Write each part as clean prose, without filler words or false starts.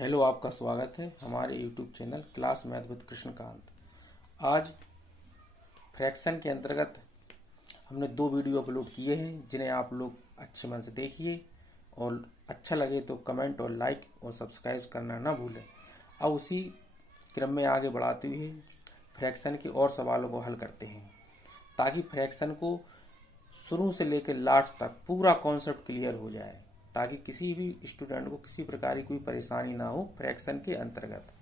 Hello, आपका स्वागत है हमारे YouTube channel class math with Krishnakant. आज फ्रैक्शन के अंतर्गत हमने 2 वीडियो अपलोड किए हैं, जिन्हें आप लोग अच्छे मन से देखिए और अच्छा लगे तो कमेंट और लाइक और सब्सक्राइब करना ना भूलें। अब उसी क्रम में आगे बढ़ाते हुए फ्रैक्शन के और सवालों को हल करते हैं, ताकि फ्रैक्शन को शुरू से लेकर लास्ट तक पूरा कॉन्सेप्ट क्लियर हो जाए, ताकि किसी भी स्टूडेंट को किसी प्रकार की कोई परेशानी ना हो फ्रैक्शन के अंतर्गत।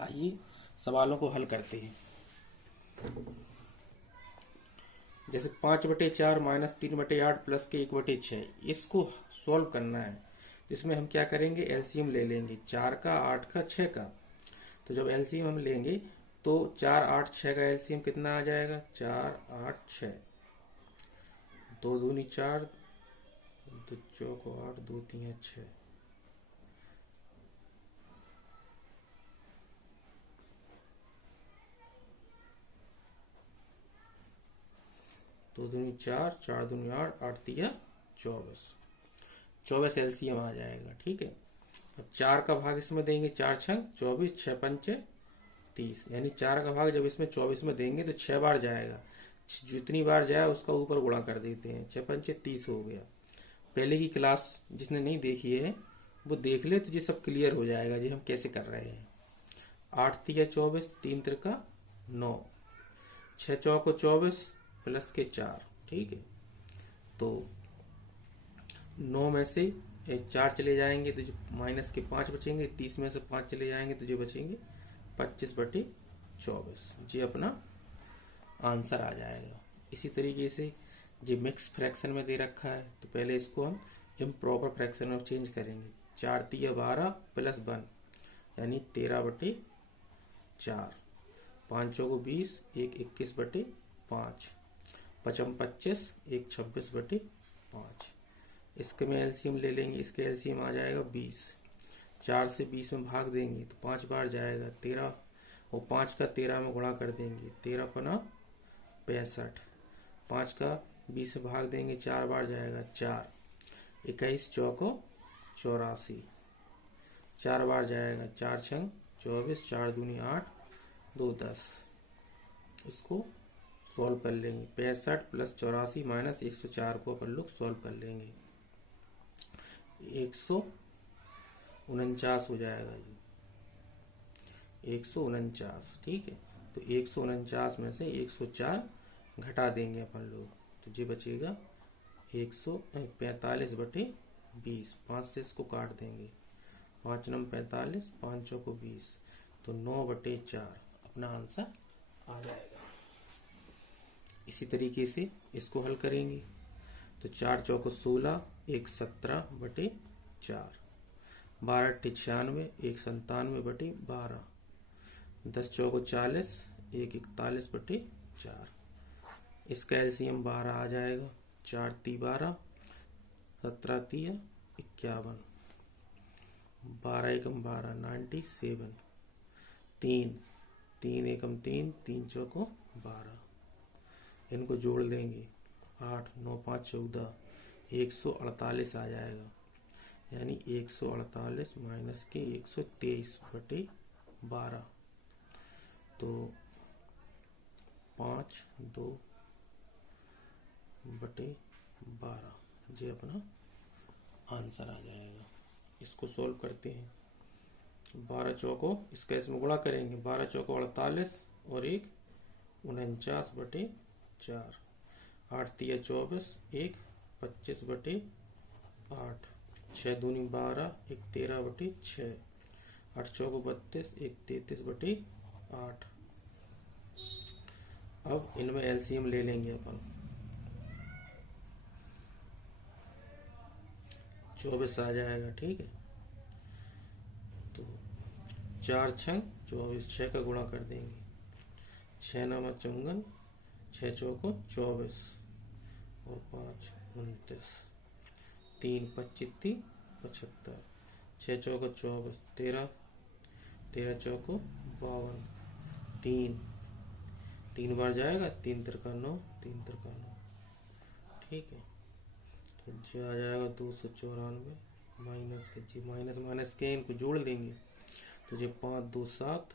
आइए सवालों को हल करते हैं। जैसे 5/4 माइनस 3/8 प्लस के 1/6, इसको सॉल्व करना है। इसमें हम क्या करेंगे, एलसीएम ले लेंगे 4 का, 8 का, 6 का। तो जब एलसीएम हम लेंगे तो 4, 8, 6 का एलसीएम कितना आ जाएगा, 4, 8, 6। 2 दूनी 4, 2 चौक 8, 2 3 6। 2 दूनी 4, 4 दूनी 8, 8 3 24। 24 एलसीएम आ जाएगा। ठीक है। अब 4 का भाग इसमें देंगे, 4 6 24, 6 5 30। यानी 4 का भाग जब इसमें 24 में देंगे तो 6 बार जाएगा। जितनी बार जाए उसका ऊपर गुणा कर देते हैं। 6 5 30 हो गया। पहले की क्लास जिसने नहीं देखी है वो देख ले, तो ये सब क्लियर हो जाएगा जी हम कैसे कर रहे हैं। 8 3 24, 3 3 9, 6 चौको 24 प्लस के 4। ठीक है। तो 9 में से 4 चले जाएंगे तो माइनस के 5 बचेंगे। 30 में से 5 चले जाएंगे तो जो बचेंगे 25/24। ये अपना आंसर आ जाएगा। इसी तरीके से जो मिक्स फ्रैक्शन में दे रखा है, तो पहले इसको हम इम्प्रॉपर फ्रैक्शन में चेंज करेंगे। 4 3 12 प्लस 1 यानी 13/4। 5 चौको 20, 1 21/5। 5 25, 1 26/5। इसके में एलसीएम ले लेंगे। इसके एलसीएम आ जाएगा 20। 4 से 20 में भाग देंगे तो 5 बार जाएगा। 13 और 5 का 13 में गुणा कर देंगे। 13 पना 65। 5 का 20 से भाग देंगे, 4 बार जाएगा। 4 21 चौको 84। 4 बार जाएगा। 4 6 24, 4 दूनी 8, 2 10। इसको सॉल्व कर लेंगे। 65 प्लस 84 माइनस 104 को अपन लोग सॉल्व कर लेंगे। 149 हो जाएगा जी, 149। ठीक है। तो 149 में से 104 घटा देंगे अपन लोग, तो ये बचेगा 145/20। 5 से इसको काट देंगे। 5 9 45, 5 चौको 20, तो 9/4 अपना आंसर आ जाएगा। इसी तरीके से इसको हल करेंगे तो 4 चौको 16, 1 17/4। 12 8 96, 1 97/12। 10 चौको 40, 1 41/4। इसका एलसीएम 12 आ जाएगा। 4 3 12, 17 3 51। 12 एकम 12, 97। 3 3 एकम 3, 3 चौको 12। इनको जोड़ देंगे। 8 9 5 14, 148 आ जाएगा। यानी 148 माइनस के 123/12। तो 5/2/12 ये अपना आंसर आ जाएगा। इसको सॉल्व करते हैं। 12 चौको इसका इसमें गुणा करेंगे। 12 चौको 48 और 1 49/4। 8 3 24, 1 25/8। 6 दूनी 12, 1 13/6। 8 चौको 32, 1 33/8। अब इनमें एलसीएम ले लेंगे अपन। 24 आ जाएगा। ठीक है। तो 4 6 24, 6 का गुणा कर देंगे। 6 9 54, 6 चौको 24 और 5 29। 3 25 75। 6 चौको 24, 13 13 चौको 52। 3 बार जाएगा। 3 3 9, 3 3 9। ठीक है। तो जो आ जाएगा 294। माइनस के जी माइनस माइनस के इनको जोड़ देंगे तो ये 5 2 7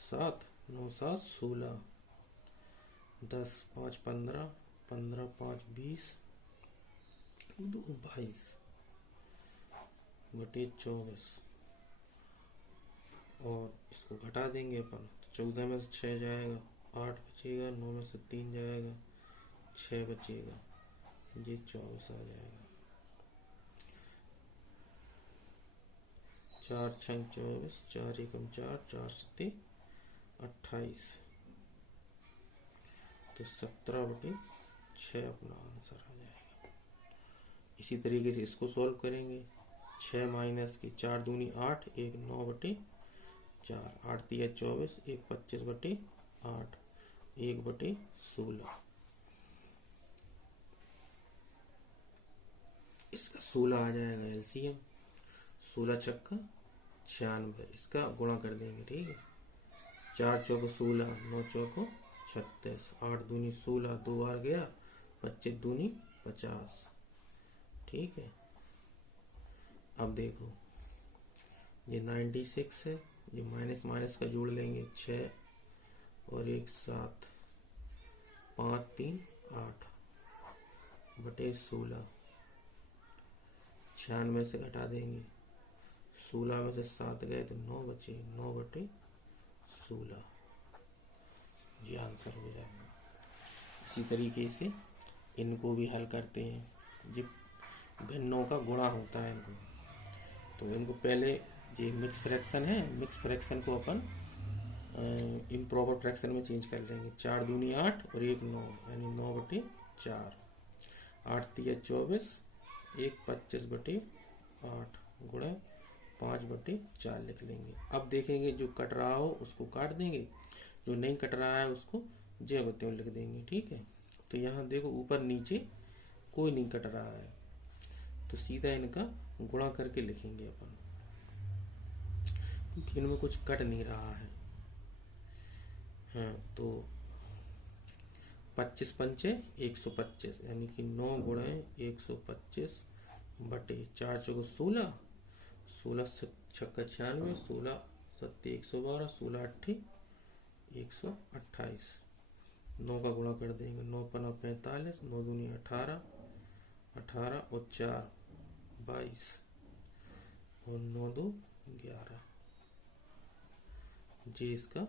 7 9 7 16 10 5 15 15 5 20 2 22 बटे 24 और इसको घटा देंगे अपन। 14 में से 6 जाएगा, 8 बचेगा, 9 में से 3 जाएगा, 6 बचेगा, ये 24 आ जाएगा। 4 6 24, 4 एकम 4, 4 सत्ते 28, तो 17 बटे 6 अपना आंसर आ जाएगा। इसी तरीके से इसको सॉल्व करेंगे। 6 माइनस की 4 दूनी 8, 1 9 बटे 4, 8 तिया 24, 1 25 बटे 8, 1 बटे 16। इसका 16 आ जाएगा एलसीएम। 16 छक्का 96, इसका गुणा कर देंगे। ठीक है, 4 चौको 16, 9 चौको 36, 8 दूनी 16, 2 बार गया, 25 दूनी 50। ठीक है, अब देखो ये 96 है, ये माइनस माइनस का जोड़ लेंगे 6 और 1 7, 5 3 8 बटे 16। 96 से घटा देंगे, 16 में से 7 गए तो 9 बचे, 9 बटे 16, ये आंसर हो जाएगा। इसी तरीके से इनको भी हल करते हैं। ये भिन्नों का गुणा होता है इनको, तो इनको पहले ये मिक्स फ्रैक्शन है, मिक्स फ्रैक्शन को अपन इम्प्रॉपर फ्रैक्शन में चेंज कर लेंगे। 4 दूनी 8 और 1 9, यानी 9 बटे 4, 8 तिया 24, 1 25 बटे 8 गुणे 5 बटे 4 लिख लेंगे। अब देखेंगे जो कट रहा हो उसको काट देंगे, जो नहीं कट रहा है उसको जय बत्तियों लिख देंगे। ठीक है, तो यहाँ देखो ऊपर नीचे कोई नहीं कट रहा है, तो सीधा इनका गुणा करके लिखेंगे अपन, क्योंकि इनमें कुछ कट नहीं रहा है। हाँ, तो 25 पंचे 125, यानी कि 9 गुणे 125 बटे 4 चौको 16, 16 छक्का 96, 16 सत्ते 112, 16 अट्ठे 128। 9 का गुणा कर देंगे, 9 पना 45, 9 दूनी 18, 18 और 4 22 और 9 2 11, जी इसका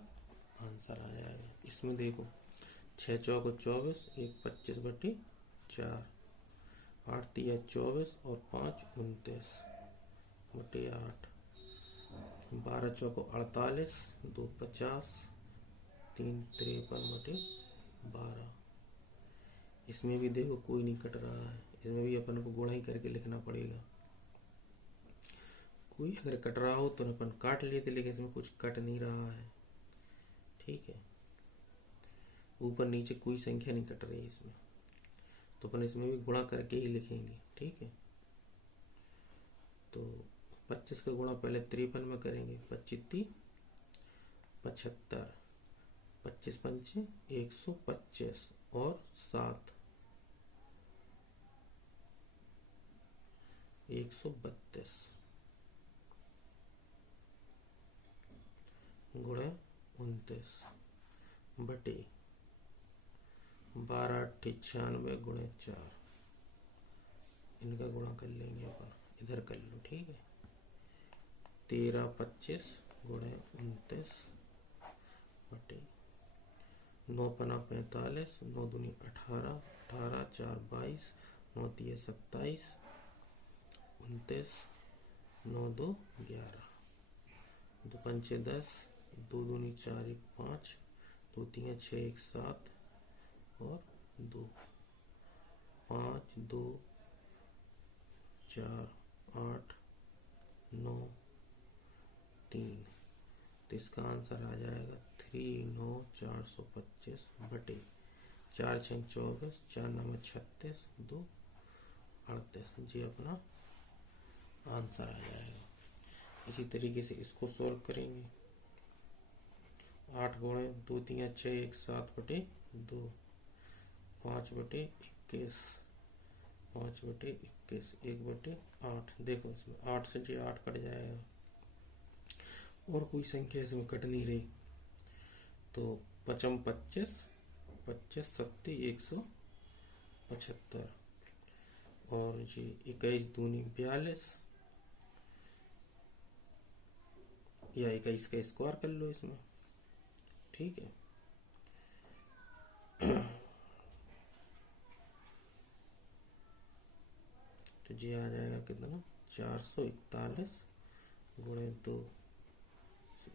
आंसर आ जाएगा। इसमें देखो 6 चौको 24, 1 25 बटे 4, 8 तिया 24 और 5 29 बटे 8, 12 चौको 48, 2 50, 3 53 बटे 12। इसमें भी देखो कोई नहीं कट रहा है, इसमें भी अपन को गुणा ही करके लिखना पड़ेगा। कोई अगर कट रहा हो तो अपन काट लेते, लेकिन इसमें कुछ कट नहीं रहा है। ठीक है, ऊपर नीचे कोई संख्या नहीं कट रही है इसमें, तो अपन इसमें भी गुणा करके ही लिखेंगे। ठीक है, तो 25 का गुणा पहले 53 में करेंगे, 25 75, 25 पंचे 125 और 7 132 गुणे 29 बटे 12 अट्ठे 96 गुणे 4, इनका गुणा कर लेंगे अपन, इधर कर लो। ठीक है, 13 25 गुणे 29 बटे 9 पना 45, 9 दूनी 18, 18 4 22, 9 तिया 27, 29, 9 2 11, 2 पंचे 10, 2 दूनी 4 1 5, 2 तिया 6 1 7 और 2 5 2 4 8 9 3, तो इसका आंसर आ जाएगा 3 9 425 बटे 4 6 24, 4 9 36, 2 38, जी अपना आंसर आ जाएगा। इसी तरीके से इसको सॉल्व करेंगे। 8 गुणे 2 तिया 6 1 7 बटे 2, 5 बटे 21, 5/21 1/8। देखो इसमें 8 से जी 8 कट जाएगा और कोई संख्या इसमें कट नहीं रही। तो 5 25 25 सत्ती 175 और जी 21 दूनी 42 या 21 का स्क्वायर कर लो इसमें। ठीक है, तो जी आ जाएगा कितना 441 गुणे 2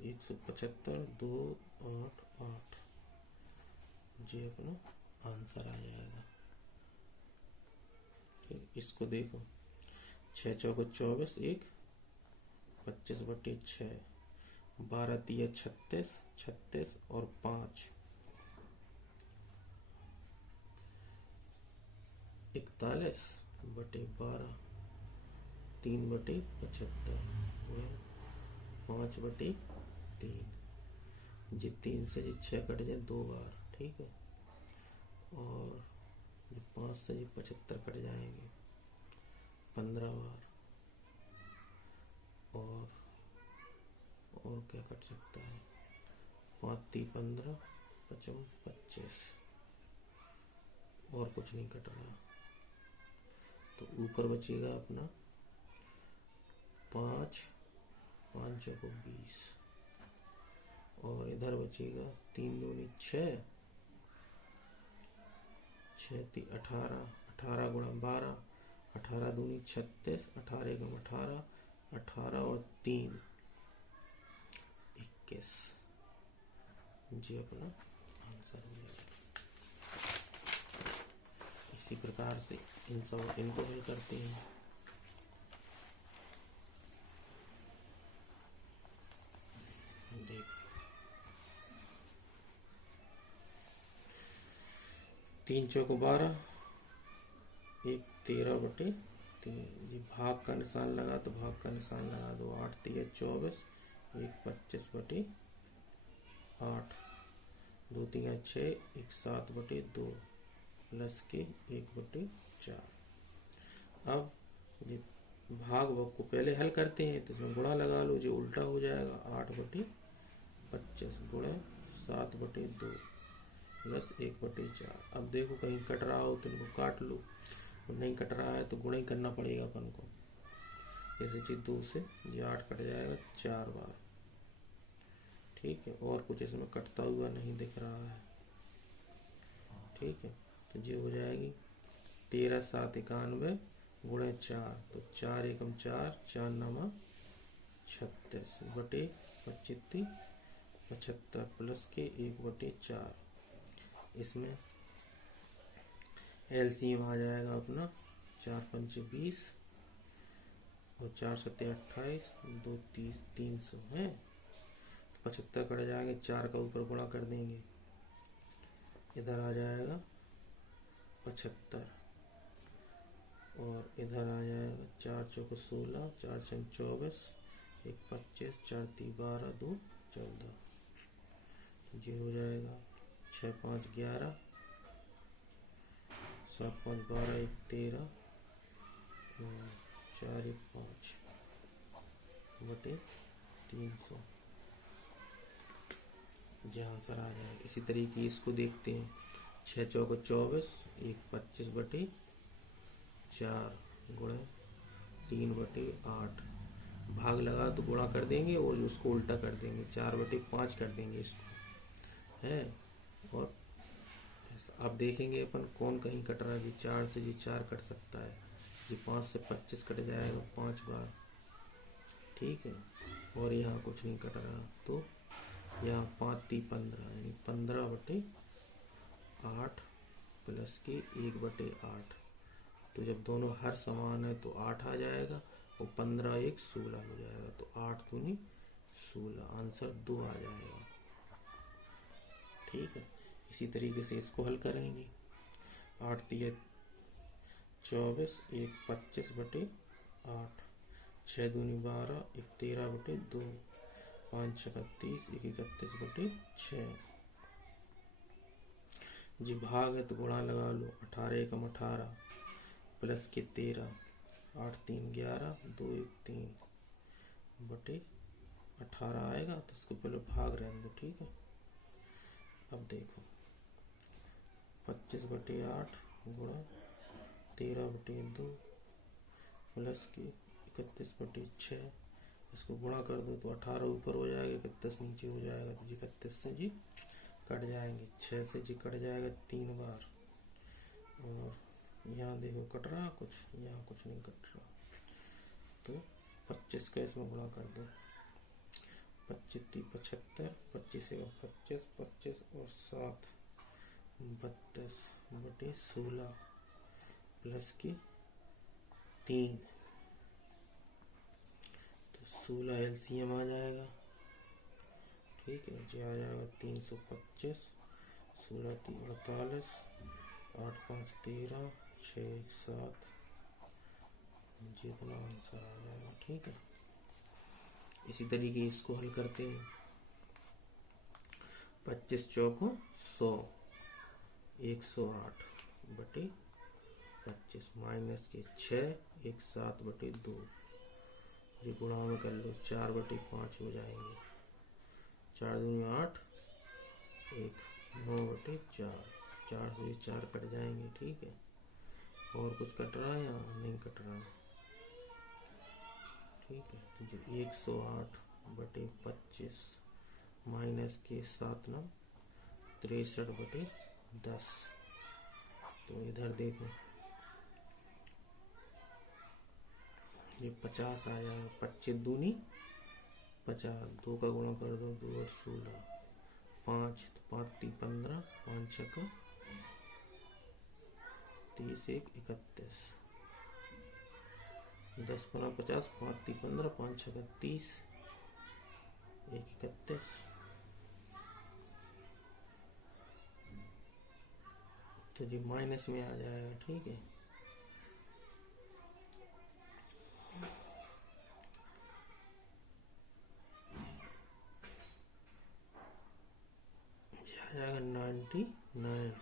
175 2 8 8 जी अपना आंसर आ जाएगा। इसको देखो 6 चौको 24 1 25/6 12 दिया 36 36 और 5 41/12 3/75 5/3 जी 3 से जी 6 कट जाए 2 बार। ठीक है, और 5 से जी 75 कट जाएंगे 15 बार। और क्या कट सकता है 5 3 15 5 25 और कुछ नहीं कट रहा। तो ऊपर बचेगा अपना 5 5 चौको 20 और इधर बचेगा 3 दूनी 6 6 3 18 18 गुणा 12 18 दूनी 36 18 एकम 18 18 और 3 21 जी अपना आंसर हो जाएगा। इसी प्रकार से इनको हल करते हैं। देख 3 चौको 12 1 13/3 जी भाग का निशान लगा तो भाग का निशान लगा दो 8 3 24 1 25/8 2 3 6 1 7/2 प्लस के 1/4। अब ये भाग को पहले हल करते हैं तो इसमें गुणा लगा लो जो उल्टा हो जाएगा 8/25 गुणे 7/2 प्लस 1/4। अब देखो कहीं कट रहा हो तो इनको काट लो, नहीं कट रहा है तो गुणा ही करना पड़ेगा अपन को। जैसे चीज 2 से ये 8 कट जाएगा 4 बार। ठीक है, और कुछ इसमें कटता हुआ नहीं दिख रहा है। ठीक है, तो ये हो जाएगी 13 7 91 गुणे 4 तो 4 एकम 4 4 नामा 36 बटे 25 75 प्लस के 1/4। इसमें एलसीएम आ जाएगा अपना 4 5 20 और 4 7 28 2 30 300 है। 75 कट जाएंगे 4 का ऊपर गुणा कर देंगे, इधर आ जाएगा 75 और इधर आ जाएगा 4 चौको 16 4 6 24 1 25 4 3 12 2 14 ये हो जाएगा 6 5 11 7 5 12 1 13 4 1 5 बटे 300 जी आंसर आ जाएगा। इसी तरीके इसको देखते हैं 6 चौको 24 1 25/4 गुणे 3/8 भाग लगा तो गुणा कर देंगे और उसको उल्टा कर देंगे 4/5 कर देंगे इसको है। और अब देखेंगे अपन कौन कहीं कट रहा है जी 4 से जी 4 कट सकता है जी 5 से 25 कट जाएगा 5 बार। ठीक है, और यहाँ कुछ नहीं कट रहा तो यहाँ 5 3 15 यानी 15/8 प्लस के 1/8। तो जब दोनों हर समान है तो 8 आ जाएगा और 15 1 16 हो जाएगा तो 8 दूनी 16 आंसर 2 आ जाएगा। ठीक है, इसी तरीके से इसको हल करेंगे 8 3 24 1 25/8 6 दूनी 12 1 13/2 5 6 31 1 31/6 जी भाग है तो गुणा लगा लो 18 एकम 18 प्लस के 13, 8 3 11, 2 1 3 बटे 18 आएगा। तो इसको पहले भाग रहने दो, ठीक है। अब देखो 25 बटे 8 गुणा 13 बटे 2 प्लस की 31 बटे 6, इसको गुणा कर दो तो 18 ऊपर हो जाएगा, 31 नीचे हो जाएगा। तो जी 31 से जी कट जाएंगे, 6 से जी कट जाएगा 3 बार। और यहाँ देखो कट रहा कुछ, यहाँ कुछ नहीं कट रहा। तो 25 का इसमें गुणा कर दो, 25 75, 25 से 25, 25 और 7 32 बटे 16 प्लस की 3। तो 16 एलसीएम आ जाएगा, ठीक है जी। आ जाएगा 325, 16 3 48, 8 5 13, 6 1 7, जितना आंसर आ जाएगा, ठीक है। इसी तरीके इसको हल करते हैं। 25 चौको 100, 108 बटे 25 माइनस के 6, 1 7 बटे 2, ये गुणा में कर लो, 4 बटे 5 हो जाएंगे। 4 दूनी 8, 1 9 बटे 4, 4 से 4 कट जाएंगे, ठीक है। और कुछ कट रहा है या नहीं कट रहा, ठीक है। तो जो 108 बटे 25 माइनस के 7 9 63 बटे 10। तो इधर देखो ये 50 आ जाएगा, 25 दूनी 50, 2 का गुणा कर दो, 2 और 16, 5 तो 5 3 15, 5 6 30 1 31, 10 15 50, 5 3 15, 5 6 30, 1 31। तो जी माइनस में आ जाएगा, ठीक है। आ जाएगा 99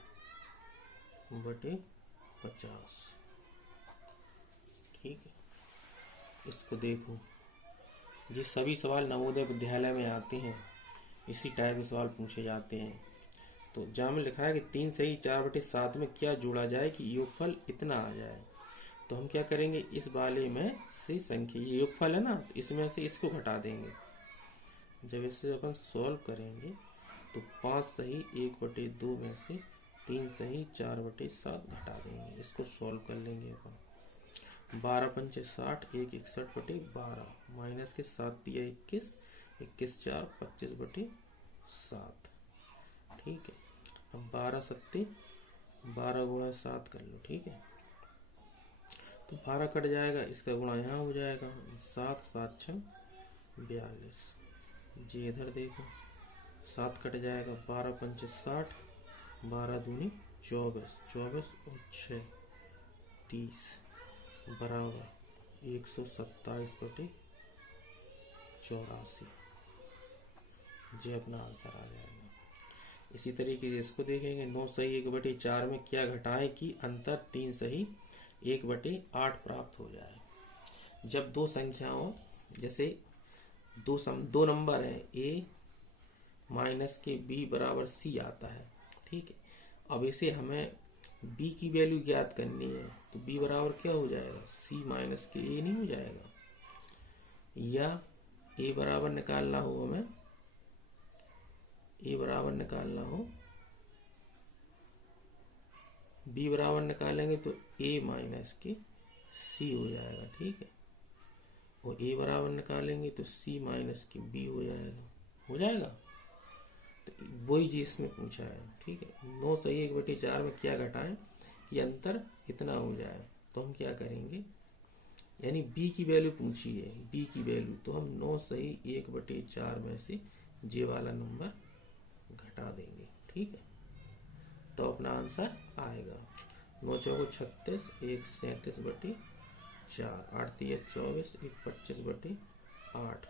बटे 50, ठीक है। इसको देखो, ये सभी सवाल नवोदय विद्यालय में आते हैं, इसी टाइप के सवाल पूछे जाते हैं। तो जहाँ में लिखा है कि 3 सही 4/7 में क्या जोड़ा जाए कि योगफल इतना आ जाए। तो हम क्या करेंगे, इस वाले में से संख्या, ये योगफल है ना, तो इसमें से इसको घटा देंगे। जब इसे अपन सॉल्व करेंगे तो 5 सही 1/2 में से 3 सही 4/7 घटा देंगे। इसको सॉल्व कर लेंगे अपन। 12 पंचे 60, 1 61/12 माइनस के 7 दिया 21, 21 4 25/7, ठीक है। अब 12 सत्ते 12 गुणा 7 कर लो, ठीक है। तो 12 कट जाएगा, इसका गुणा यहाँ हो जाएगा, 7 7 6 42। जी इधर देखो 7 कट जाएगा, 12 पंचे 60, 12 दूनी 24, 24 और 6 30 बराबर 127/84। जी अपना आंसर आ जाएगा। इसी तरीके से इसको देखेंगे, 9 सही 1/4 में क्या घटाएं कि अंतर 3 सही 1/8 प्राप्त हो जाए। जब दो संख्याओं, जैसे दो नंबर है, a माइनस के b बराबर c आता है, ठीक है। अब इसे हमें b की वैल्यू ज्ञात करनी है, तो b बराबर क्या हो जाएगा, c माइनस के a नहीं हो जाएगा। या a बराबर निकालना हो हमें, a बराबर निकालना हो, b बराबर निकालेंगे तो a माइनस के c हो जाएगा, ठीक है। और a बराबर निकालेंगे तो c माइनस के b हो जाएगा। तो वही चीज इसमें पूछा है, ठीक है। 9 सही 1/4 में क्या घटाएं ये अंतर इतना हो जाए। तो हम क्या करेंगे, यानी b की वैल्यू पूछी है, b की वैल्यू, तो हम 9 सही 1/4 में से जे वाला नंबर घटा देंगे, ठीक है। तो अपना आंसर आएगा 9 चौको 36, 1 37/4, 8 3 24, 1 25/8।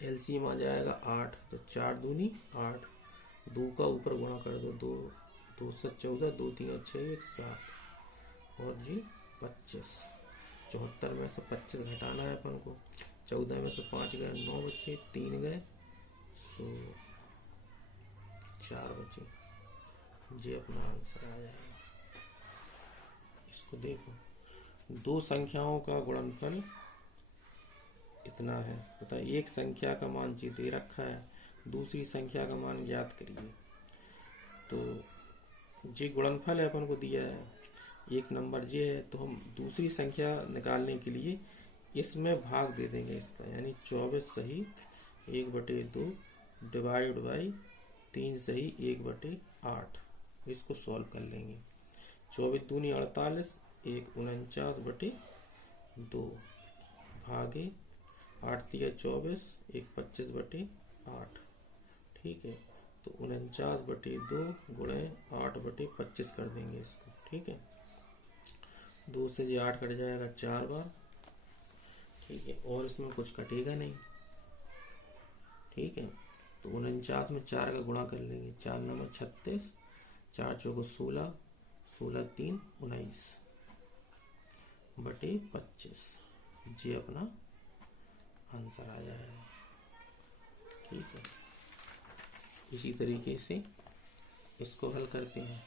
एलसीएम आ जाएगा 8, तो 4 दूनी 8, 2 का ऊपर गुणा कर दो, 2 2 7 14, 2 3 6 1 7, और जी 25। 74 में से 25 घटाना है अपन को। 14 में से 5 गए, 9 बचे, 3 गए, सो 4 बचे। ये अपना आंसर आ जाएगा। इसको देखो, दो संख्याओं का गुणनफल इतना है, पता है। एक संख्या का मान जी दे रखा है, दूसरी संख्या का मान ज्ञात करिए। तो जी गुणनफल है अपन को दिया है, एक नंबर जे है, तो हम दूसरी संख्या निकालने के लिए इसमें भाग दे देंगे इसका, यानी 24 सही 1/2 डिवाइड बाई 3 सही 1/8। इसको सॉल्व कर लेंगे। 24 दूनी 48, 1 49/2 भागे 8 तिया 24, 1 25/8। ठीक है, तो 49/2 गुणे 8/25 कर देंगे इसको। ठीक है, 2 से जी 8 कट जाएगा 4 बार। ठीक है, और इसमें कुछ कटेगा नहीं। ठीक है, तो 49 में 4 का गुणा कर लेंगे। 4 9 36, 4 चौको 16, 16 3 19/25। जी अपना आंसर आ जाएगा। ठीक है, इसी तरीके से इसको हल करते हैं।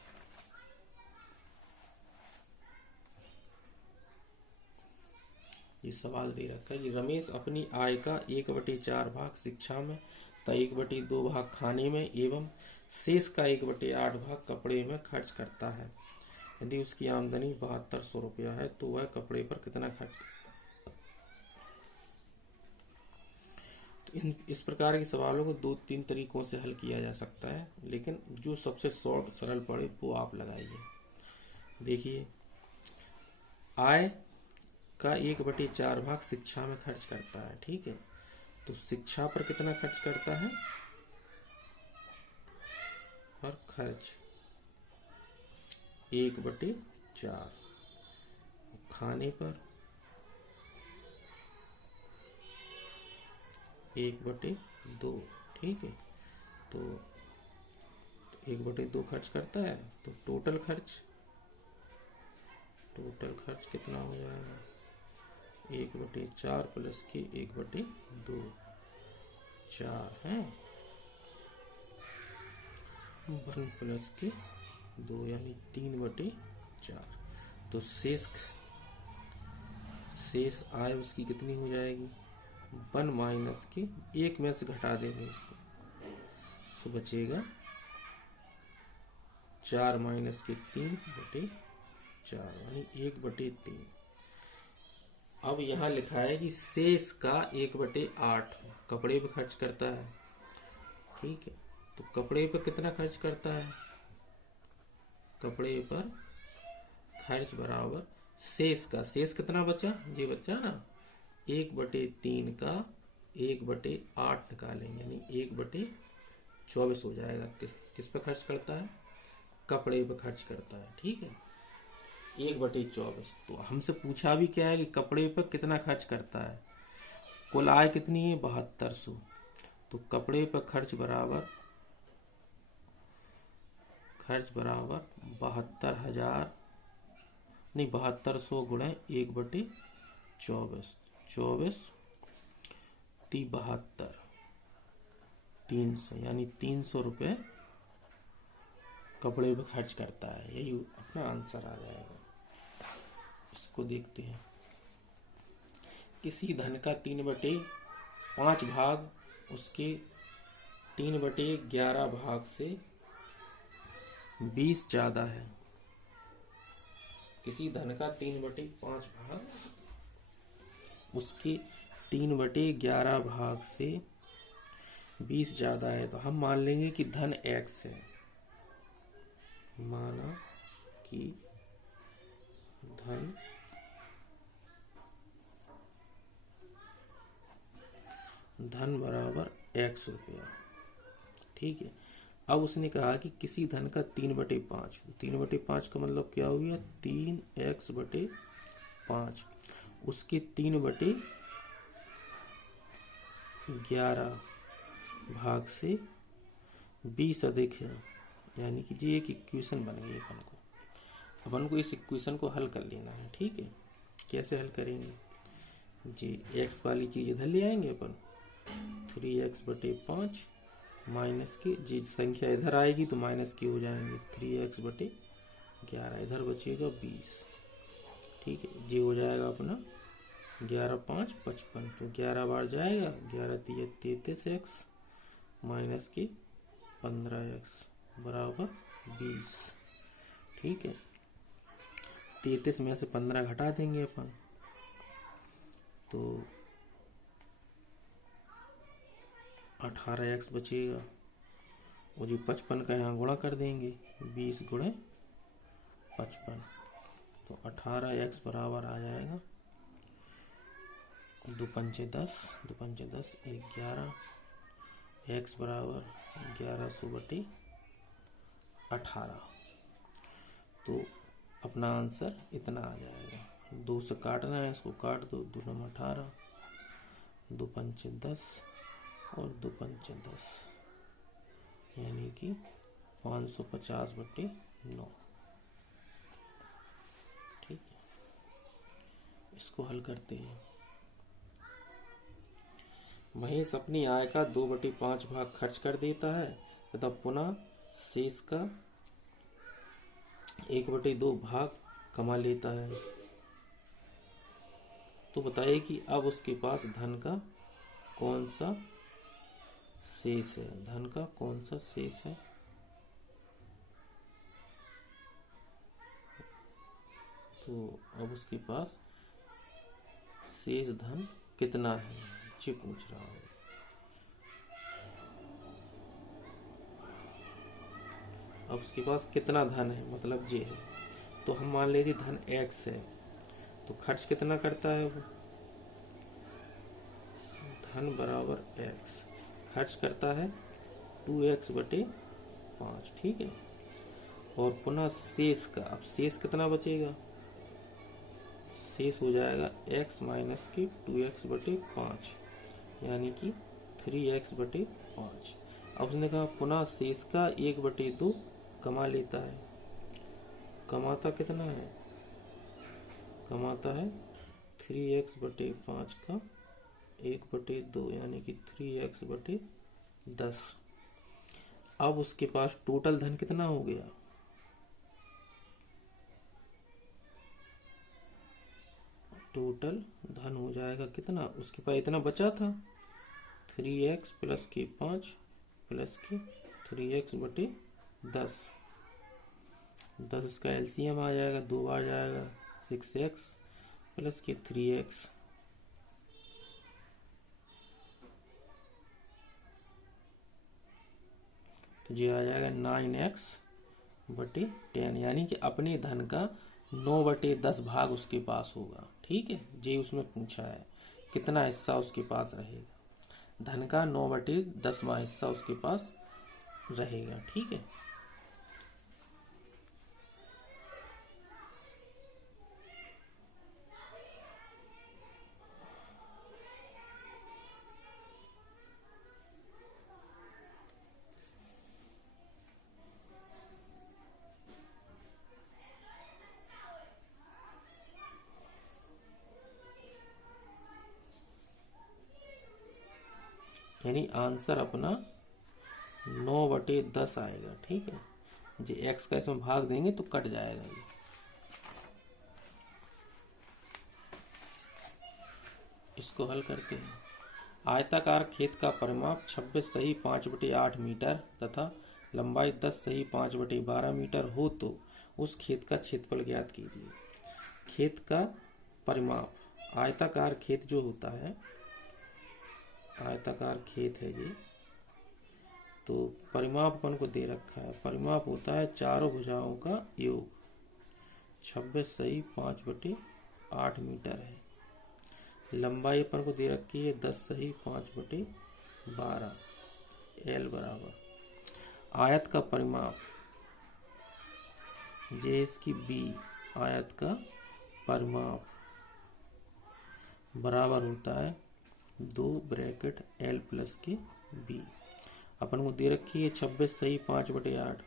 ये सवाल दे रखा है कि रमेश अपनी आय का 1/4 भाग शिक्षा में, 1/2 भाग खाने में एवं शेष का 1/8 भाग कपड़े में खर्च करता है। यदि उसकी आमदनी 7200 रुपया है तो वह कपड़े पर कितना खर्च करता है। इस प्रकार के सवालों को 2-3 तरीकों से हल किया जा सकता है, लेकिन जो सबसे शॉर्ट सरल पड़े वो आप लगाइए। देखिए, आय का 1/4 भाग शिक्षा में खर्च करता है। ठीक है, तो शिक्षा पर कितना खर्च करता है, और खर्च 1/4, खाने पर 1/2। ठीक है, तो 1/2 खर्च करता है, तो टोटल खर्च कितना हो जाएगा, 1/4 प्लस के 1/2 4 है, 1 प्लस के 2 यानी 3/4। तो शेष आय उसकी कितनी हो जाएगी, 1 माइनस के 1 में से घटा देंगे इसको, तो बचेगा 4 माइनस के 3/4 यानी 1/3। अब यहाँ लिखा है कि शेष का 1/8 कपड़े पे खर्च करता है। ठीक है, तो कपड़े पर कितना खर्च करता है, कपड़े पर खर्च बराबर शेष का, शेष कितना बचा, जी बचा ना 1/3 का 1/8 निकालेंगे, यानी 1/24 हो जाएगा। किस पे खर्च करता है, कपड़े पे खर्च करता है। ठीक है, 1/24। तो हमसे पूछा भी क्या है कि कपड़े पर कितना खर्च करता है। कुल आय कितनी है, 7200। तो कपड़े पर खर्च बराबर 72,000 नहीं 7200 गुणे 1/24, 24 72 300 यानी 300 रुपये कपड़े पे खर्च करता है। यही अपना आंसर आ जाएगा। इसको देखते हैं। किसी धन का 3/5 भाग उसके 3/11 भाग से 20 ज्यादा है। किसी धन का 3/5 भाग उसके 3/11 भाग से 20 ज्यादा है, तो हम मान लेंगे कि धन x है। माना कि धन बराबर x रुपया। ठीक है, अब उसने कहा कि किसी धन का 3/5, 3/5 का मतलब क्या हो गया, 3x/5 उसके 3/11 भाग से 20 अधिक है, यानी कि ये एक इक्वेशन बन गई अपन को। अपन को इस इक्वेशन को हल कर लेना है। ठीक है, कैसे हल करेंगे जी, एक्स वाली चीज इधर ले आएंगे अपन, 3x/5 माइनस की जी संख्या इधर आएगी तो माइनस की हो जाएंगे, 3x/11 इधर बचेगा 20। ठीक है, जी हो जाएगा अपना 11×5 = 55, तो 11 बार जाएगा, 11×3 = 33x माइनस की 15x बराबर 20। ठीक है, 33 में से 15 घटा देंगे अपन, तो 18x बचेगा, और जी 55 का यहाँ गुणा कर देंगे, 20 × 55, तो 18x बराबर आ जाएगा 2×5 = 10, 2×5 = 10, 11, x बराबर 1100/18। तो अपना आंसर इतना आ जाएगा। 2 से काटना है, इसको काट दो, 2×9 = 18, 2×5 = 10 और 2×5 = 10, यानी कि 550/9। ठीक है, इसको हल करते हैं। महेश अपनी आय का 2/5 भाग खर्च कर देता है तथा पुनः शेष का 1/2 भाग कमा लेता है। तो बताइए कि अब उसके पास धन का कौन सा शेष है, धन का कौन सा शेष है। तो अब उसके पास शेष धन कितना है, ये पूछ रहा हूं। अब उसके पास कितना धन है, मतलब ये है। तो हम मान लीजिए धन x है, तो खर्च कितना करता है वो, धन बराबर x, खर्च करता है 2x/5। ठीक है, और पुनः शेष का, अब शेष कितना बचेगा, शेष हो जाएगा x माइनस की 2x/5, यानी कि 3x/5। अब उसने कहा पुनः शेष का 1/2 कमा लेता है। कमाता कितना है, कमाता है 3x/5 का 1/2, यानी कि 3x/10। अब उसके पास टोटल धन कितना हो गया, टोटल धन हो जाएगा कितना, उसके पास इतना बचा था 3x + 5 + 3x/10, 10 इसका एलसीएम आ जाएगा, 2 बार जाएगा, 6x + 3x, तो ये आ जाएगा 9x/10, यानी कि अपने धन का 9/10 भाग उसके पास होगा। ठीक है, ये उसमें पूछा है कितना हिस्सा उसके पास रहेगा, धन का 9/10वां हिस्सा उसके पास रहेगा। ठीक है, यानी आंसर अपना 9/10 आएगा। ठीक है, जी x का इसमें भाग देंगे तो कट जाएगा ये। इसको हल करते हैं। आयताकार खेत का परिमाप 26 सही 5/8 मीटर तथा लंबाई 10 सही 5/12 मीटर हो तो उस खेत का क्षेत्रफल ज्ञात कीजिए। खेत का परिमाप, आयताकार खेत जो होता है, आयताकार खेत है ये, तो परिमाप अपन को दे रखा है, परिमाप होता है चारों भुजाओं का योग, 26 सही 5/8 मीटर है। लंबाई अपन को दे रखी है 10 सही 5/12, L बराबर आयत का परिमाप, जे इसकी B, आयत का परिमाप बराबर होता है 2 ब्रैकेट L + के B। अपन को दे रखी है 26 सही 5/8।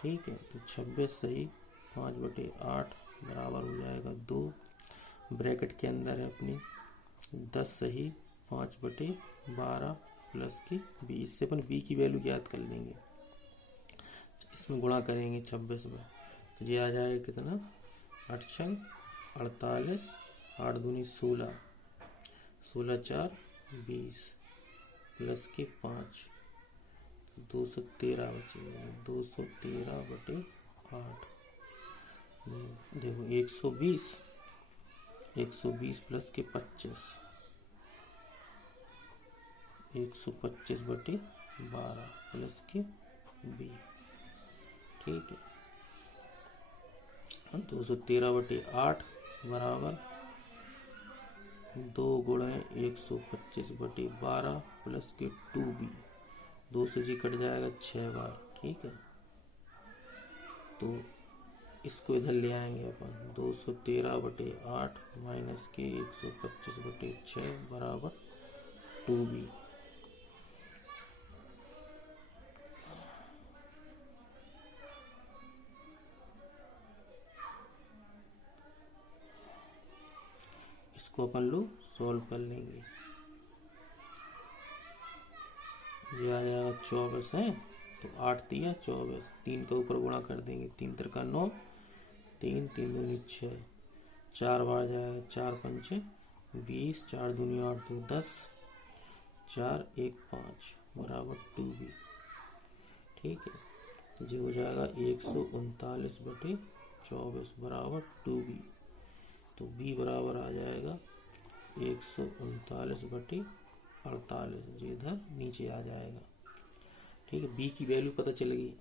ठीक है, तो 26 सही 5/8 बराबर हो जाएगा 2। ब्रैकेट के अंदर है अपनी 10 सही 5/12 प्लस की 20। इससे अपन v की वैल्यू याद कर लेंगे। इसमें गुणा करेंगे 26 में, तो ये आ जाएगा कितना 8 छंग 48, 8 दूनी 16, 16 4 20 प्लस के 5, 213 बचेगा 213/8। देखो 120 प्लस के 25, 125/12 प्लस के 20। ठीक है, 213/8 बराबर 2 गुणे 125/12 प्लस के 2b। 2 से जी कट जाएगा 6 बार। ठीक है, तो इसको इधर ले आएंगे अपन 213/8 माइनस के 125/6 बराबर 2b। इसको अपन लोग सॉल्व कर लेंगे। ये आ जाएगा 24 है, तो 8 दिया 24, 3 का ऊपर गुणा कर देंगे, 3 3 9, 3 3 दूनी 6, 4 बार जाएगा 4 पंचे 20, 4 दूनी 8 2 10, 4 1 5 बराबर 2b। ठीक है, तो जो हो जाएगा 139/24 बराबर 2b। तो b बराबर आ जाएगा 139/48, जो इधर नीचे आ जाएगा। ठीक है, b की वैल्यू पता चल गई।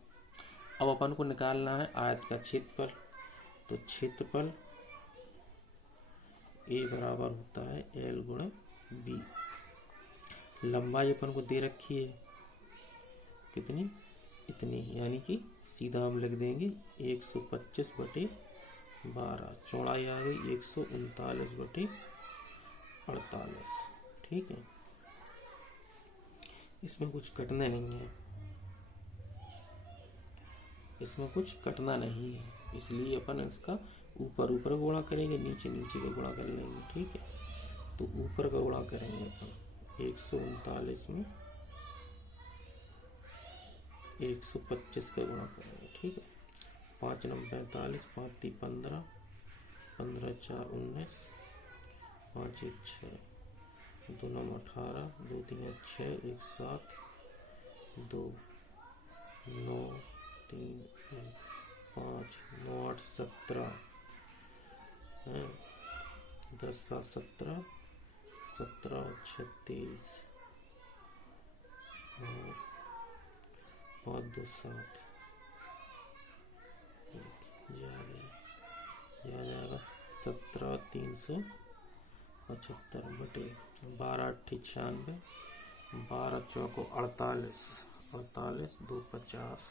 अब अपन को निकालना है आयत का क्षेत्रफल। तो क्षेत्रफल a बराबर होता है l गुणे b। लंबाई अपन को दे रखी है कितनी, इतनी, यानी कि सीधा हम लिख देंगे 125/12। चौड़ाई आ गई 139/48। ठीक है, इसमें कुछ कटना नहीं है, इसमें कुछ कटना नहीं है, इसलिए अपन इसका ऊपर ऊपर गुणा करेंगे, नीचे नीचे का गुणा कर लेंगे। ठीक है, तो ऊपर का गुणा करेंगे अपन 139 में 125 का गुणा करेंगे। ठीक है, 5 9 45, 5 3 15, 15 4 19, 5 1 6, 2 9 18, 2 3 6, 1 7, 2 9 3 1 5 9 8 17 है, 10 7 17, 17 और 36 और 5 2 7। ये आ जाएगा 17,375/12 8 96, 12 चौको 48, 48 2 50,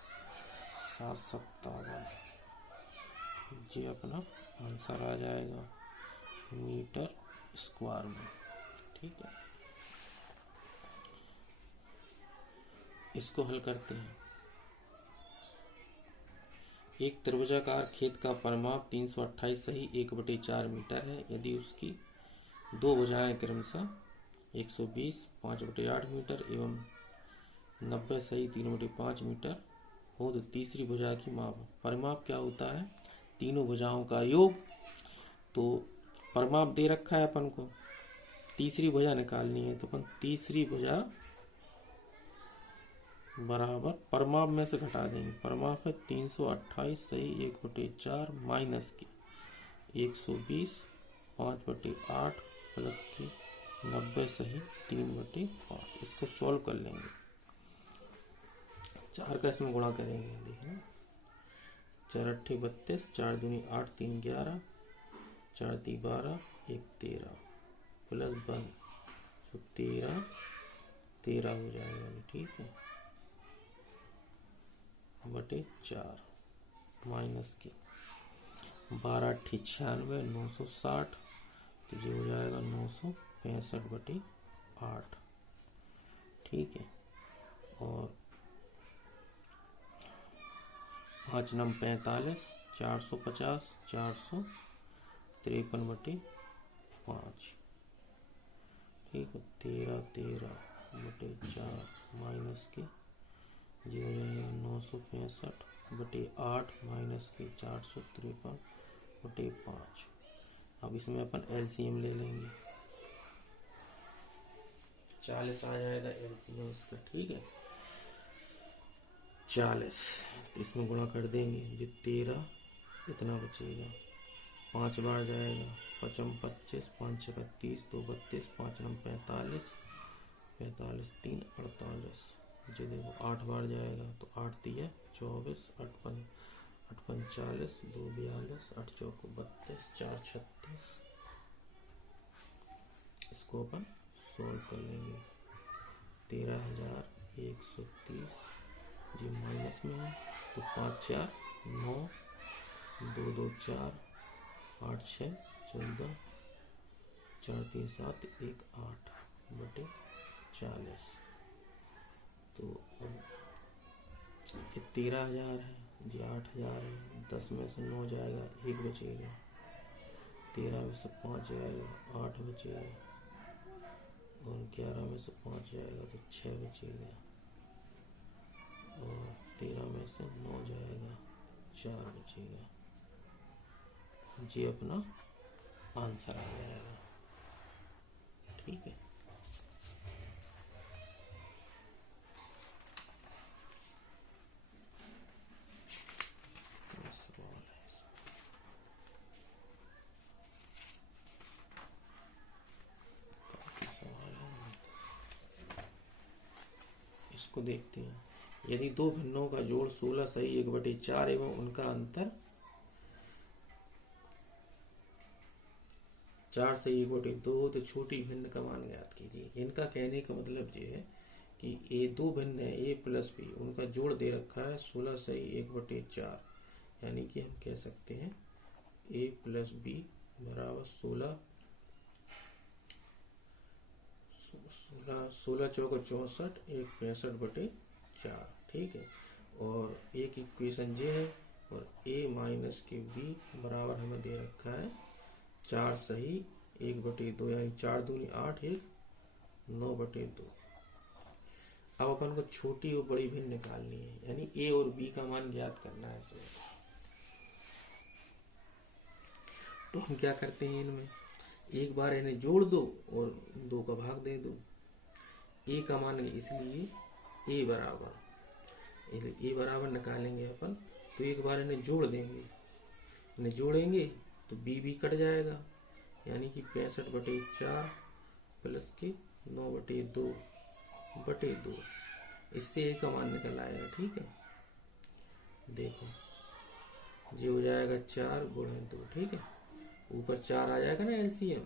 7 57। ये अपना आंसर आ जाएगा मीटर स्क्वायर में। ठीक है, इसको हल करते हैं। एक त्रिभुजाकार खेत का परिमाप 328 सही 1/4 मीटर है। यदि उसकी दो भुजाएं क्रमशः 120 5/8 मीटर एवं 90 सही 3/5 मीटर हो तो तीसरी भुजा की माप। परिमाप क्या होता है, तीनों भुजाओं का योग। तो परिमाप दे रखा है अपन को, तीसरी भुजा निकालनी है, तो अपन तीसरी भुजा बराबर परिमाप में से घटा देंगे। परिमाप है 328 सही 1/4 माइनस की 120 5/8 प्लस की 90 सही 3/5। इसको सॉल्व कर लेंगे। 4 का इसमें गुणा करेंगे, देखना 4 8 32, 4 दूनी 8 3 11, 4 3 12 1 13 प्लस 1 तो 13 हो जाएगा। ठीक है, बटे 4 माइनस की 12 8 96 960, तो जो हो जाएगा 965/8। ठीक है, और 5 9 45, 450, 453/5, ठीक है। 13/4 माइनस के ये हो जाएगा 965/8 माइनस के 453/5। अब इसमें अपन एलसीएम ले लेंगे, 40 आ जाएगा एलसीएम इसका, ठीक है। 40 तो इसमें गुणा कर देंगे, जो 13 इतना बचेगा, 5 बार जाएगा, 5 25, 5 31, 2 32, 5 45, 45 3 48, जो देखो 8 बार जाएगा तो 8 दिया 24, 8 40, 2 42, 8 चौक 32, 4 36। इसको अपन सोल्व कर लेंगे। 13,130 जी माइनस में है तो 5 4 9, 2 2 4, 8 6 14, 4 3 7 1 8/40। तो ये 13,000 है जी, 8,000 है, 10 में से 9 जाएगा, 1 बचेगा, 13 में से 5 जाएगा, 8 बचेगा, और 11 में से 5 जाएगा तो 6 बचेगा, और 13 में से 9 जाएगा, 4 बचेगा। ये अपना आंसर आ जाएगा, ठीक है। इसको देखते हैं। यदि दो भिन्नों का जोड़ 16 सही 1/4 एवं उनका अंतर 4 सही 1/2 हो तो छोटी भिन्न का मान ज्ञात कीजिए। इनका कहने का मतलब ये है कि ए दो भिन्न है, ए प्लस बी, उनका जोड़ दे रखा है 16 सही 1/4, यानी कि हम कह सकते हैं ए प्लस बी बराबर 16 चौको 64, 1 65/4, ठीक है। और एक इक्वेशन ये है, और a माइनस के b बराबर हमें दे रखा है 4 सही 1/2, यानी 4 दूनी 8, 1 9/2। अब अपन को छोटी और बड़ी भिन्न निकालनी है, यानी a और b का मान ज्ञात करना है इसमें। तो हम क्या करते हैं, इनमें एक बार इन्हें जोड़ दो और 2 का भाग दे दो। a का मान, इसलिए a बराबर निकालेंगे अपन, तो एक बार इन्हें जोड़ देंगे, इन्हें जोड़ेंगे तो b भी कट जाएगा, यानी कि 65/4 प्लस के 9/2/2, इससे a का मान निकल आएगा, ठीक है। देखो ये हो जाएगा 4 गुणे 2, ठीक है। ऊपर 4 आ जाएगा ना एलसीएम,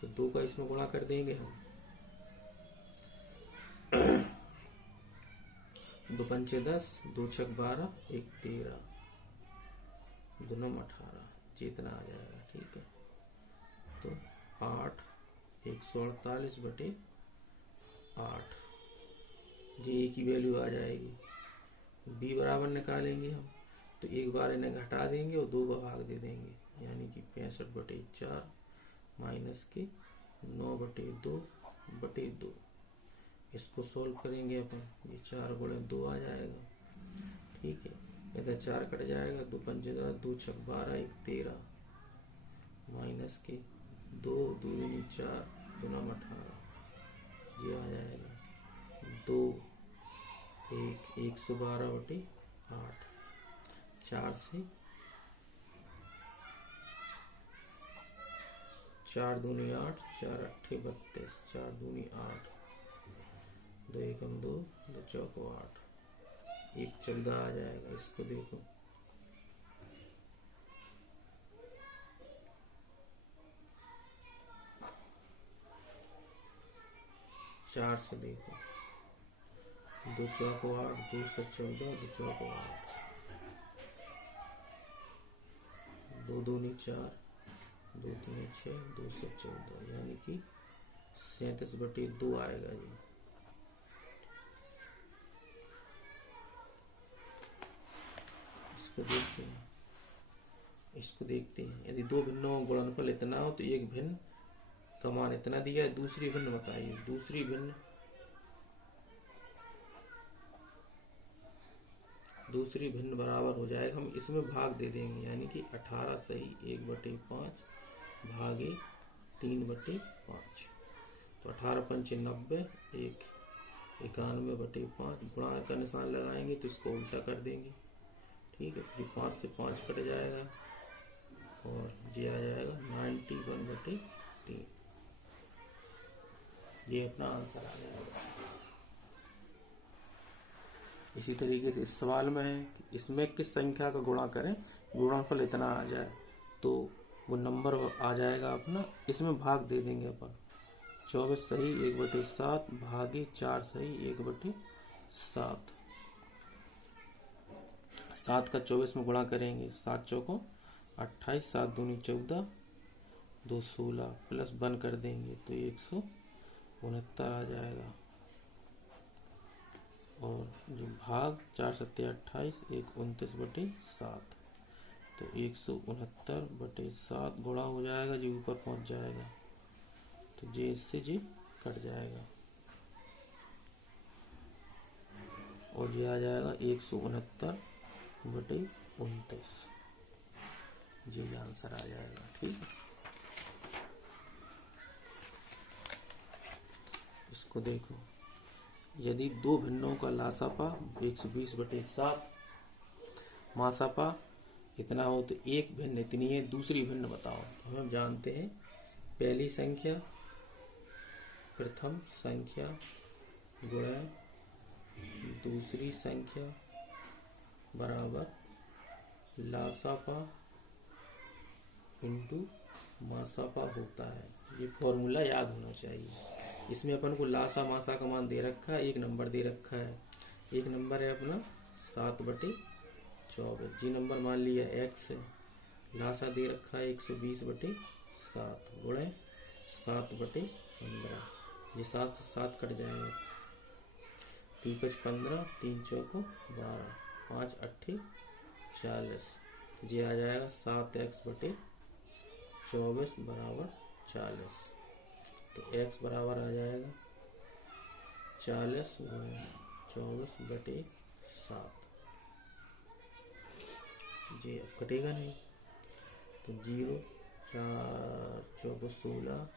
तो 2 का इसमें गुणा कर देंगे हम, 2 पंचे 10, 2 छक 12, 1 13, 2 9 18, जितना आ जाएगा, ठीक है। तो 8 148/8, जी ए की वैल्यू आ जाएगी। बी बराबर निकालेंगे हम, तो एक बार इन्हें घटा देंगे और 2 का भाग दे देंगे, यानी कि 65/4 माइनस के 9/2/2। इसको सॉल्व करेंगे अपन, ये 4 गुणे 2 आ जाएगा, ठीक है। इधर 4 कट जाएगा, 2 पंचे 10, 2 छक 12, 1 13, माइनस के 2 दूनी 4, 2 9 18, ये आ जाएगा 2 1 112/8, 4 से 4 दूनी 8, 4 8 32, 4 दूनी 8, 2 एकम 2, 2 चौको 8, 1 14 आ जाएगा। इसको देखो, चार से देखो, 2 चौको 8, 2 से 14, 2 चौको 8, 2 दूनी 4, 2 3 6, 2 से 14, यानी कि 37/2 आएगा जी। इसको देखते हैं, इसको देखते हैं। यदि दो भिन्नों का गुणनफल इतना हो तो एक भिन्न का मान इतना दिया है, दूसरी भिन्न बताइए। दूसरी भिन्न बराबर हो जाएगा, हम इसमें भाग दे देंगे, यानी कि 18 सही 1/5 भागे 3/5। तो 18 पंचे 90, 91/5 गुणा का निशान लगाएंगे तो इसको उल्टा कर देंगे। ठीक है, जो 5 से 5 कट जाएगा और ये आ जाएगा 91/3। ये अपना आंसर आ जाएगा। इसी तरीके से इस सवाल में है कि इसमें किस संख्या का गुणा करें गुणनफल इतना आ जाए, तो वो नंबर आ जाएगा अपना, इसमें भाग दे देंगे अपन। 24 सही 1/7 भागे 4 सही 1/7। 7 का 24 में गुणा करेंगे, 7 चौको 28, 7 दूनी 14, 2 16 प्लस 1 कर देंगे तो 169 आ जाएगा। और जो भाग 4 सत्ते 28, 1 29/7, तो 169/7 गुणा हो जाएगा, जो ऊपर पहुंच जाएगा तो जे इससे जे कट जाएगा और ये आ जाएगा 169/29। जी आंसर आ जाएगा। ठीक है, इसको देखो। यदि दो भिन्नों का लासापा 120/7 मासापा इतना हो तो एक भिन्न इतनी है, दूसरी भिन्न बताओ। तो हम जानते हैं पहली संख्या प्रथम संख्या गुणा दूसरी संख्या बराबर लासापा इंटू मासापा होता है। ये फॉर्मूला याद होना चाहिए। इसमें अपन को लासा मासा का मान दे रखा है, एक नंबर दे रखा है। एक नंबर है अपना 7/24, जी नंबर मान लिया x है। लासा दे रखा है 120/7 गुणे 7/15, ये 7 से 7 कट जाएगा, 3×5 15, 3 चौको 12, 5 8 40, ये आ जाएगा 7x/24 बराबर 40। तो x बराबर आ जाएगा 40 गुणे 24/7। जी अब कटेगा नहीं, तो 0, 4 चौको 16,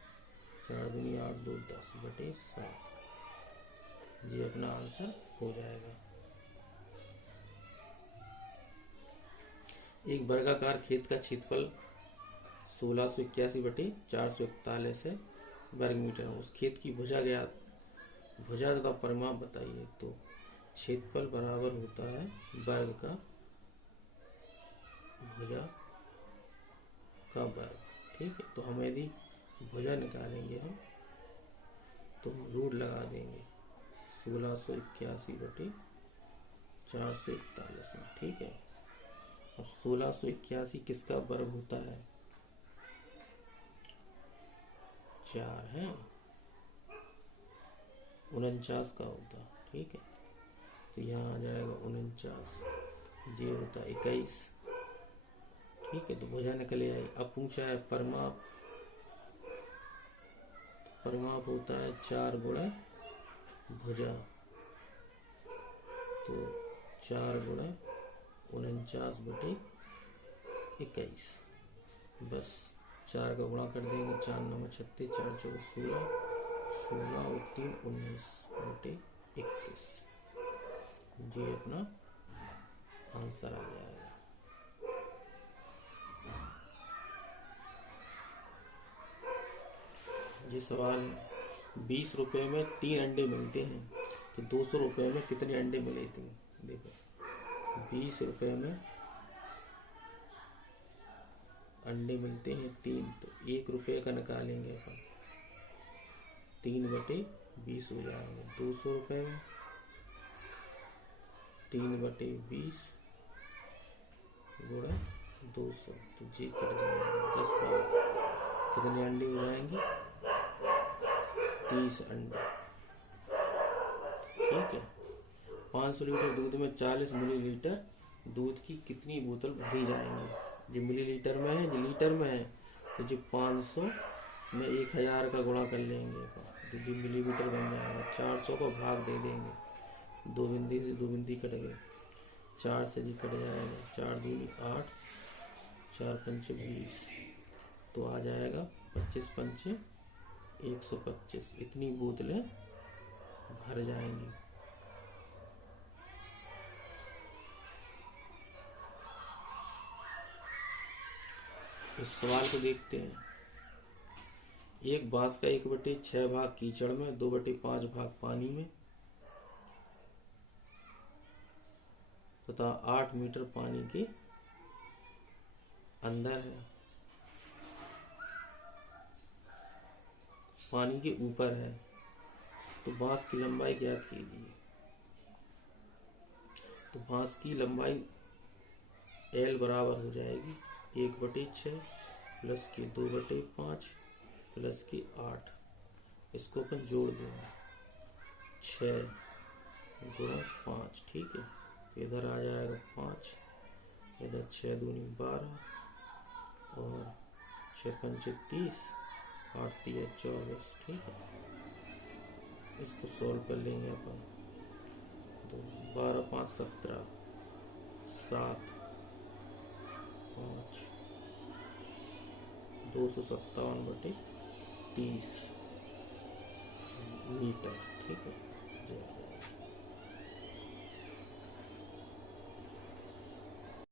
4 दूनी 8, 2 10/7। जी अपना आंसर हो जाएगा। एक वर्गाकार खेत का क्षेत्रफल 1681/441 है वर्ग मीटर। उस खेत की भुजा का परिमाप बताइए। तो क्षेत्रफल बराबर होता है वर्ग का भुजा का वर्ग। ठीक है, तो हम यदि भुजा निकालेंगे हम तो रूट लगा देंगे 1681/441 में। ठीक है, अब 1681 किसका वर्ग होता है? 4 है, 49 का होता है। ठीक है, तो यहाँ आ जाएगा 49, ये होता है 21। ठीक है, तो भुजा निकले आई। अब पूछा है परिमाप, परिमाप होता है 4 गुणा भुजा, तो 4 गुणा 49/21। बस 4 का गुणा कर देंगे, 4 9 36, 4 4 16, 16 और 3 19/21। ये अपना आंसर आ जाएगा। ये सवाल है, 20 रुपए में 3 अंडे मिलते हैं तो 200 रुपए में कितने अंडे मिले थे? देखो 20 रुपए में अंडे मिलते हैं 3, तो 1 रुपये का निकालेंगे अपन, 3/20 हो जाएंगे। 200 रुपये में 3/20 गुणा 200, तो जी कट जाएगा 10 बार। कितने अंडे हो जाएंगे? 30 अंडे। ठीक है, 500 लीटर दूध में 40 मिलीलीटर दूध की कितनी बोतल भरी जाएंगी? जो मिलीलीटर में है, जो लीटर में है, तो जो 500 में 1000 का गुणा कर लेंगे तो जो मिलीमीटर बन जाएगा। 400 को भाग दे देंगे, 2 बिंदी से 2 बिंदी कट गए, 4 से जी कट जाएगा, 4 दूनी 8, 4 पंचे 20, तो आ जाएगा 25 पंचे 125। इतनी बोतलें भर जाएंगी। इस सवाल को देखते हैं। एक बांस का 1/6 भाग कीचड़ में, 2/5 भाग पानी में तथा 8 मीटर पानी के अंदर है, पानी के ऊपर है, तो बांस की लंबाई ज्ञात कीजिए। तो बांस की लंबाई L बराबर हो जाएगी 1/6 प्लस की 2/5 प्लस की 8। इसको अपन जोड़ देंगे, 6 गुणा 5, ठीक है। इधर आ जाएगा 5, इधर 6 दूनी 12 और 6 पंचे 30, 8 तिया 24, ठीक है। इसको सोल्व कर लेंगे अपन, तो 12 5 17, 7 5 257/30 मीटर, ठीक है। जय